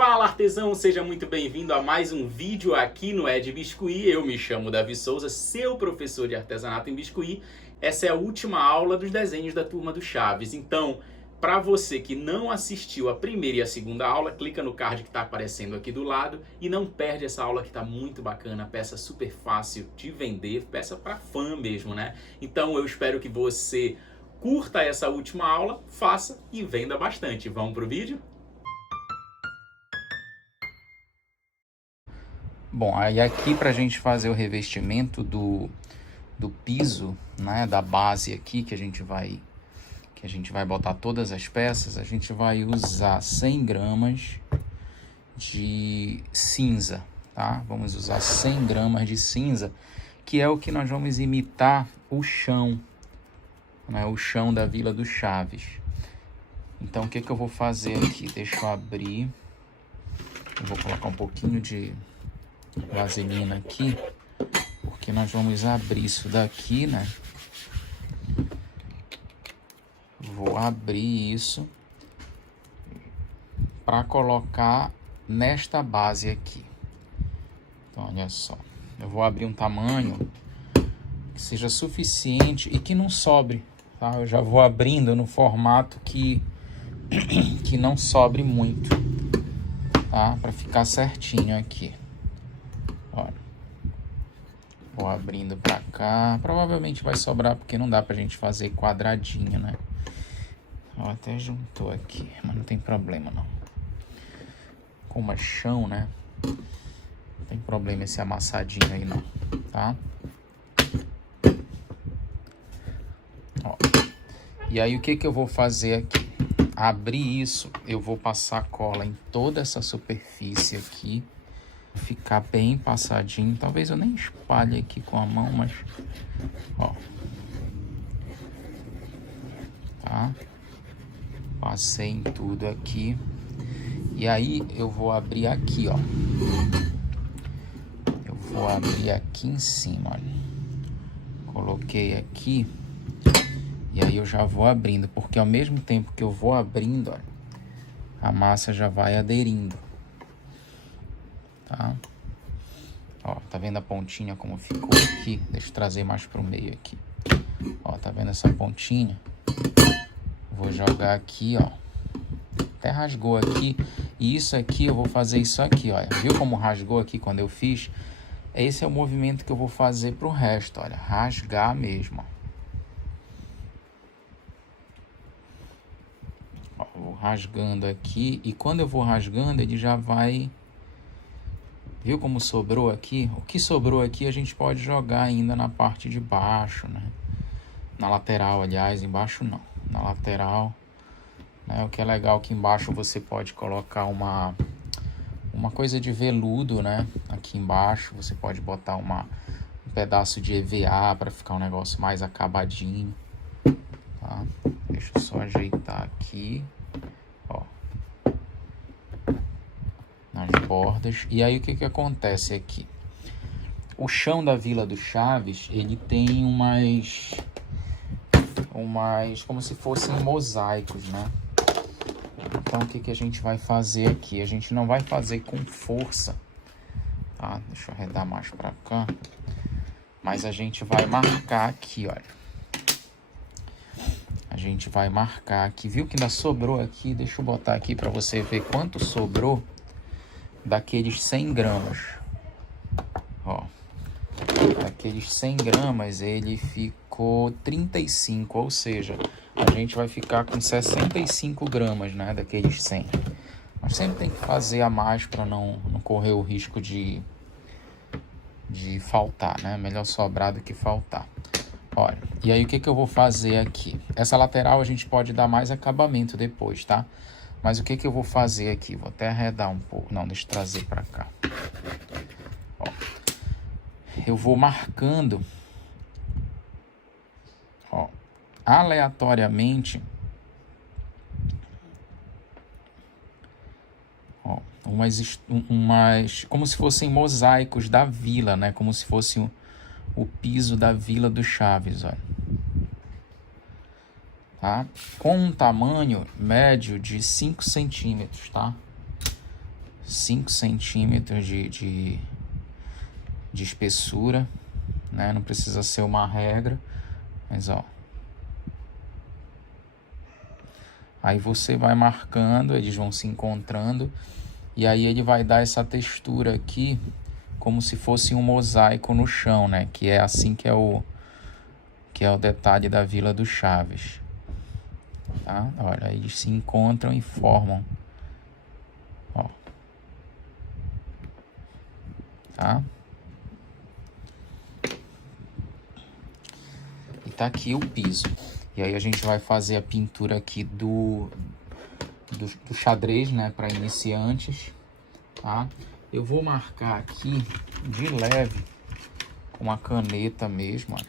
Fala artesão, seja muito bem-vindo a mais um vídeo aqui no Ed Biscuit. Eu me chamo Davi Souza, seu professor de artesanato em biscuit. Essa é a última aula dos desenhos da turma do Chaves. Então, para você que não assistiu a primeira e a segunda aula, clica no card que está aparecendo aqui do lado e não perde essa aula que está muito bacana, peça super fácil de vender, peça para fã mesmo, né? Então eu espero que você curta essa última aula, faça e venda bastante. Vamos pro vídeo? Bom, aí aqui para a gente fazer o revestimento do piso, né, da base aqui que a gente vai botar todas as peças, a gente vai usar 100 gramas de cinza, tá? Vamos usar 100 gramas de cinza, que é o que nós vamos imitar o chão, né, o chão da Vila do Chaves. Então o que eu vou fazer aqui? Deixa eu abrir, eu vou colocar um pouquinho de vaselina aqui, porque nós vamos abrir isso daqui, né? Vou abrir isso para colocar nesta base aqui. Então, olha só, eu vou abrir um tamanho que seja suficiente e que não sobre, tá? Eu já vou abrindo no formato que não sobre muito, tá? Para ficar certinho aqui. Olha, vou abrindo pra cá. Provavelmente vai sobrar porque não dá pra gente fazer quadradinho, né? Ó, até juntou aqui, mas não tem problema não. Como é chão, né? Não tem problema esse amassadinho aí não, tá? Ó. E aí o que eu vou fazer aqui? Abrir isso, eu vou passar cola em toda essa superfície aqui. Ficar bem passadinho. Talvez eu nem espalhe aqui com a mão, mas ó, tá? Passei em tudo aqui. E aí eu vou abrir aqui, ó. Eu vou abrir aqui em cima, olha. Coloquei aqui. E aí eu já vou abrindo, porque ao mesmo tempo que eu vou abrindo, olha, a massa já vai aderindo. Tá? Ó, tá vendo a pontinha como ficou aqui? Deixa eu trazer mais pro meio aqui. Ó, tá vendo essa pontinha? Vou jogar aqui, ó. Até rasgou aqui. E isso aqui, eu vou fazer isso aqui, olha. Viu como rasgou aqui quando eu fiz? Esse é o movimento que eu vou fazer pro resto, olha. Rasgar mesmo, ó. Ó, vou rasgando aqui. E quando eu vou rasgando, ele já vai... Viu como sobrou aqui? O que sobrou aqui a gente pode jogar ainda na parte de baixo, né? Na lateral, aliás, embaixo não. Na lateral, né? O que é legal que embaixo você pode colocar uma coisa de veludo, né? Aqui embaixo você pode botar um pedaço de EVA para ficar um negócio mais acabadinho, tá? Deixa eu só ajeitar aqui, ó, nas bordas. E aí o que acontece aqui? O chão da Vila do Chaves, ele tem umas como se fossem mosaicos, né? Então o que a gente vai fazer aqui? A gente não vai fazer com força, tá? Deixa eu arredar mais pra cá. Mas a gente vai marcar aqui, olha. A gente vai marcar aqui. Viu que ainda sobrou aqui? Deixa eu botar aqui pra você ver quanto sobrou daqueles 100 gramas, ó, daqueles 100 gramas ele ficou 35, ou seja, a gente vai ficar com 65 gramas, né, daqueles 100. Mas sempre tem que fazer a mais para não correr o risco de faltar, né, melhor sobrar do que faltar. Olha, e aí o que eu vou fazer aqui? Essa lateral a gente pode dar mais acabamento depois, tá? Mas o que eu vou fazer aqui? Vou até arredar um pouco. Não, deixa eu trazer para cá. Ó, eu vou marcando, ó, aleatoriamente, ó, umas como se fossem mosaicos da vila, né? Como se fosse o piso da Vila do Chaves, olha. Tá? Com um tamanho médio de 5 centímetros, tá? 5 centímetros de espessura, né? Não precisa ser uma regra, mas ó. Aí você vai marcando, eles vão se encontrando, e aí ele vai dar essa textura aqui, como se fosse um mosaico no chão, né? Que é assim que é o detalhe da Vila do Chaves. Tá? Olha, eles se encontram e formam. Ó. Tá? E tá aqui o piso. E aí a gente vai fazer a pintura aqui do xadrez, né, para iniciantes, tá? Eu vou marcar aqui de leve com a caneta mesmo, ó.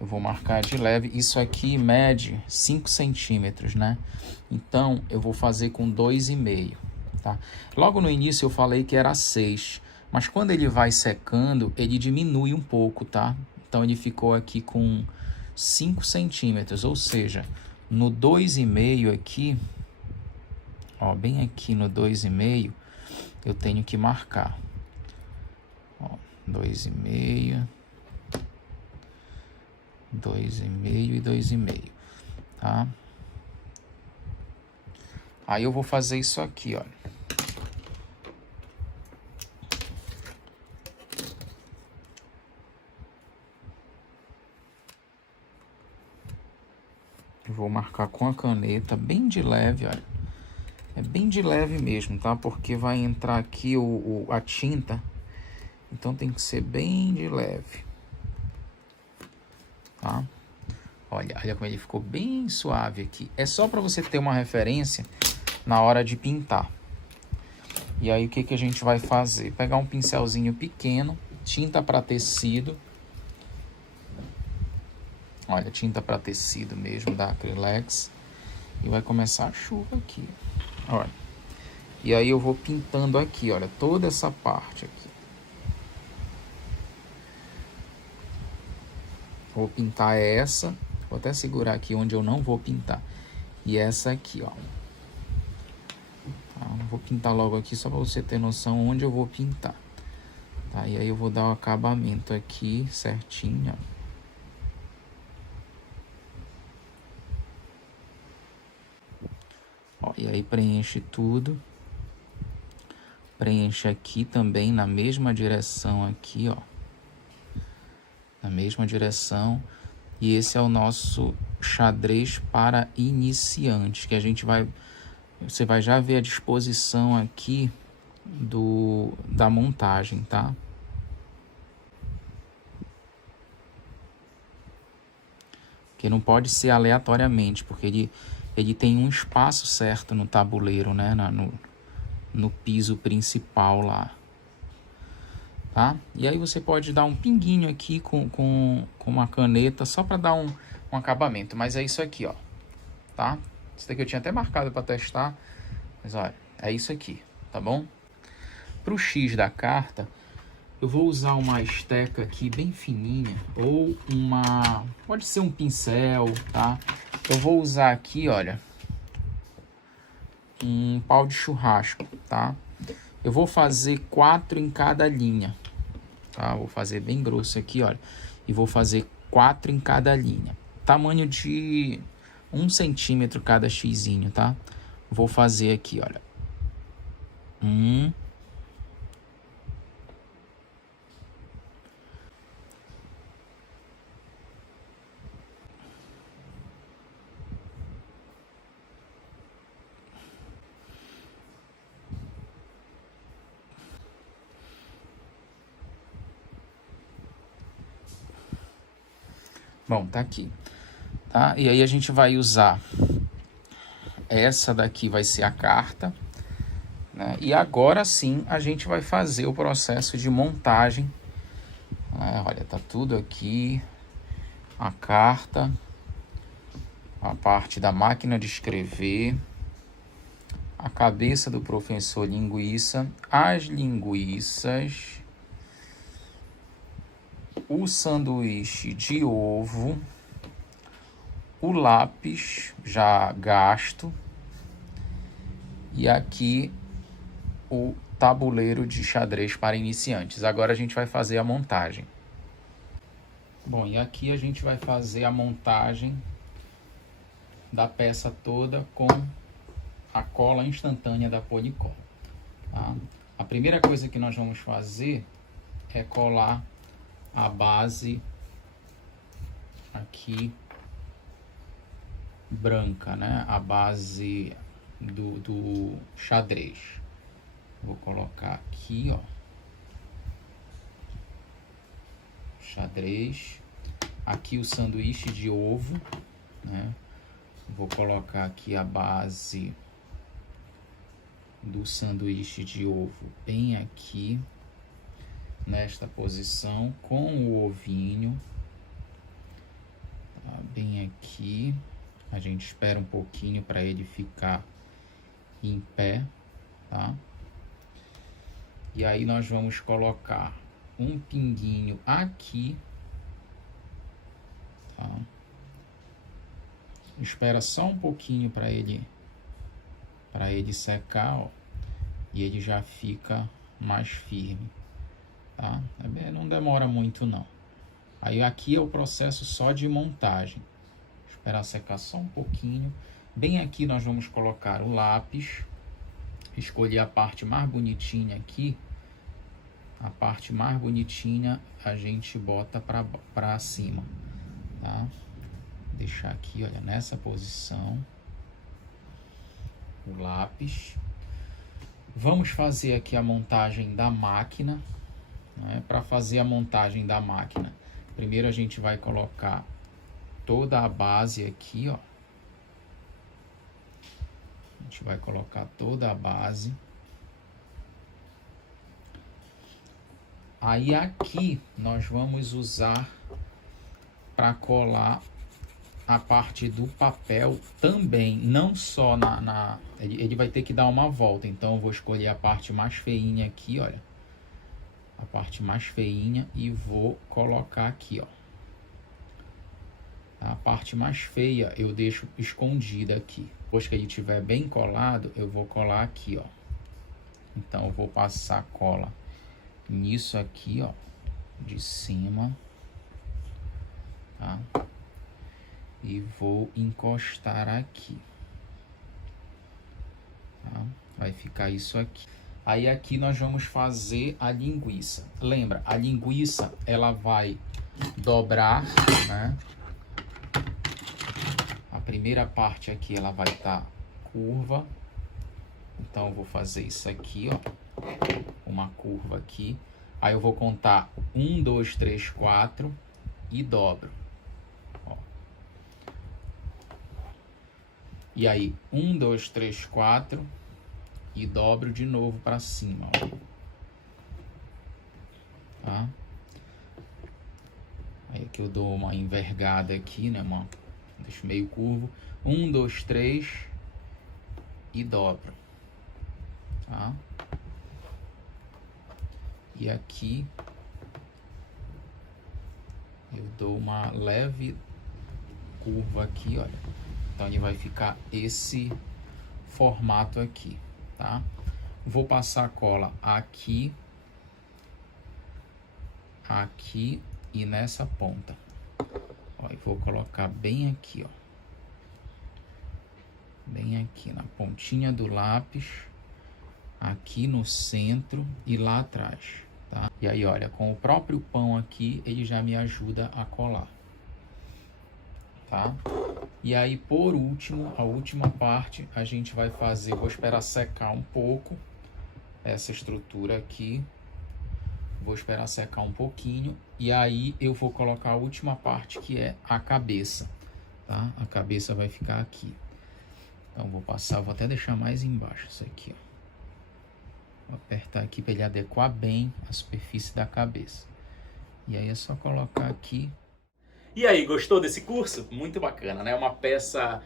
Eu vou marcar de leve. Isso aqui mede 5 centímetros, né? Então eu vou fazer com 2,5, tá? Logo no início eu falei que era 6, mas quando ele vai secando, ele diminui um pouco, tá? Então ele ficou aqui com 5 centímetros, ou seja, no 2,5 aqui, ó, bem aqui no 2,5, eu tenho que marcar, ó, 2,5, 2,5 e 2,5, tá? Aí eu vou fazer isso aqui, olha. Eu vou marcar com a caneta bem de leve, olha. É bem de leve mesmo, tá? Porque vai entrar aqui a tinta. Então tem que ser bem de leve. Tá? Olha como ele ficou bem suave aqui. É só para você ter uma referência na hora de pintar. E aí o que a gente vai fazer? Pegar um pincelzinho pequeno, tinta para tecido. Olha, tinta para tecido mesmo, da Acrylex. E vai começar a chuva aqui. Olha. E aí eu vou pintando aqui, olha, toda essa parte aqui. Vou pintar essa. Vou até segurar aqui onde eu não vou pintar. E essa aqui, ó. Tá? Vou pintar logo aqui só para você ter noção onde eu vou pintar. Tá? E aí eu vou dar o acabamento aqui certinho, ó. Ó, e aí preenche tudo. Preenche aqui também na mesma direção aqui, ó. Na mesma direção. E esse é o nosso xadrez para iniciantes, que a gente vai... Você vai já ver a disposição aqui da montagem, tá? Que não pode ser aleatoriamente, porque ele tem um espaço certo no tabuleiro, né? No piso principal lá. Tá? E aí você pode dar um pinguinho aqui com uma caneta, só para dar um acabamento. Mas é isso aqui, ó. Tá? Isso daqui eu tinha até marcado para testar. Mas olha, é isso aqui, tá bom? Para o X da carta, eu vou usar uma esteca aqui bem fininha, ou pode ser um pincel, tá? Eu vou usar aqui, olha, um pau de churrasco, tá? Eu vou fazer 4 em cada linha, tá? Vou fazer bem grosso aqui, olha, e vou fazer 4 em cada linha. Tamanho de 1 centímetro cada xizinho, tá? Vou fazer aqui, olha. 1... Bom, tá aqui, tá? E aí a gente vai usar, essa daqui vai ser a carta, né? E agora sim a gente vai fazer o processo de montagem, né? Olha, tá tudo aqui, a carta, a parte da máquina de escrever, a cabeça do professor linguiça, as linguiças, o sanduíche de ovo, o lápis já gasto e aqui o tabuleiro de xadrez para iniciantes. Agora a gente vai fazer a montagem. Bom, e aqui a gente vai fazer a montagem da peça toda com a cola instantânea da Polycol. Tá? A primeira coisa que nós vamos fazer é colar a base aqui branca, né? A base do xadrez. Vou colocar aqui, ó. Xadrez. Aqui o sanduíche de ovo, né? Vou colocar aqui a base do sanduíche de ovo bem aqui, nesta posição, com o ovinho. Tá? Bem aqui. A gente espera um pouquinho para ele ficar em pé, tá? E aí nós vamos colocar um pinguinho aqui, tá? Espera só um pouquinho para ele secar, ó, e ele já fica mais firme, tá? Não demora muito não. Aí aqui é o processo só de montagem. Esperar secar só um pouquinho. Bem aqui nós vamos colocar o lápis. Escolher a parte mais bonitinha aqui. A parte mais bonitinha a gente bota para cima, tá? Deixar aqui, olha, nessa posição. O lápis. Vamos fazer aqui a montagem da máquina, né? Para fazer a montagem da máquina, primeiro a gente vai colocar toda a base aqui, ó. A gente vai colocar toda a base. Aí aqui nós vamos usar para colar a parte do papel também, não só ele vai ter que dar uma volta, então eu vou escolher a parte mais feinha aqui, olha. A parte mais feinha e vou colocar aqui, ó. A parte mais feia eu deixo escondida aqui. Depois que ele estiver bem colado, eu vou colar aqui, ó. Então eu vou passar cola nisso aqui, ó, de cima, tá? E vou encostar aqui, tá? Vai ficar isso aqui. Aí aqui nós vamos fazer a linguiça. Lembra, a linguiça ela vai dobrar, né? A primeira parte aqui ela vai estar curva. Então eu vou fazer isso aqui, ó. Uma curva aqui. Aí eu vou contar 1, 2, 3, 4 e dobro. Ó. E aí 1, 2, 3, 4 e dobro de novo para cima, ó. Tá? Aí aqui eu dou uma envergada aqui, né? Deixo meio curvo. 1, 2, 3 e dobro. Tá? E aqui eu dou uma leve curva aqui, olha. Então ele vai ficar esse formato aqui, tá? Vou passar a cola aqui, aqui e nessa ponta. Ó, e vou colocar bem aqui, ó. Bem aqui na pontinha do lápis, aqui no centro e lá atrás, tá? E aí, olha, com o próprio pão aqui, ele já me ajuda a colar, tá? E aí, por último, a última parte, a gente vai fazer, vou esperar secar um pouco essa estrutura aqui. Vou esperar secar um pouquinho e aí eu vou colocar a última parte, que é a cabeça, tá? A cabeça vai ficar aqui. Então, vou passar, vou até deixar mais embaixo isso aqui, ó. Vou apertar aqui para ele adequar bem a superfície da cabeça. E aí é só colocar aqui. E aí, gostou desse curso? Muito bacana, né? Uma peça...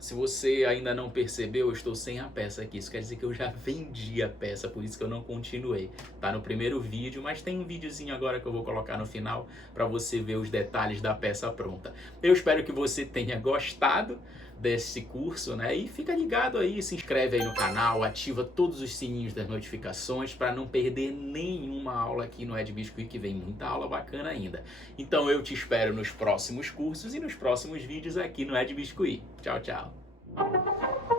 se você ainda não percebeu, eu estou sem a peça aqui. Isso quer dizer que eu já vendi a peça, por isso que eu não continuei. Tá no primeiro vídeo, mas tem um videozinho agora que eu vou colocar no final para você ver os detalhes da peça pronta. Eu espero que você tenha gostado desse curso, né? E fica ligado aí, se inscreve aí no canal, ativa todos os sininhos das notificações para não perder nenhuma aula aqui no Ed Biscuit, que vem muita aula bacana ainda. Então eu te espero nos próximos cursos e nos próximos vídeos aqui no Ed Biscuit. Tchau, tchau!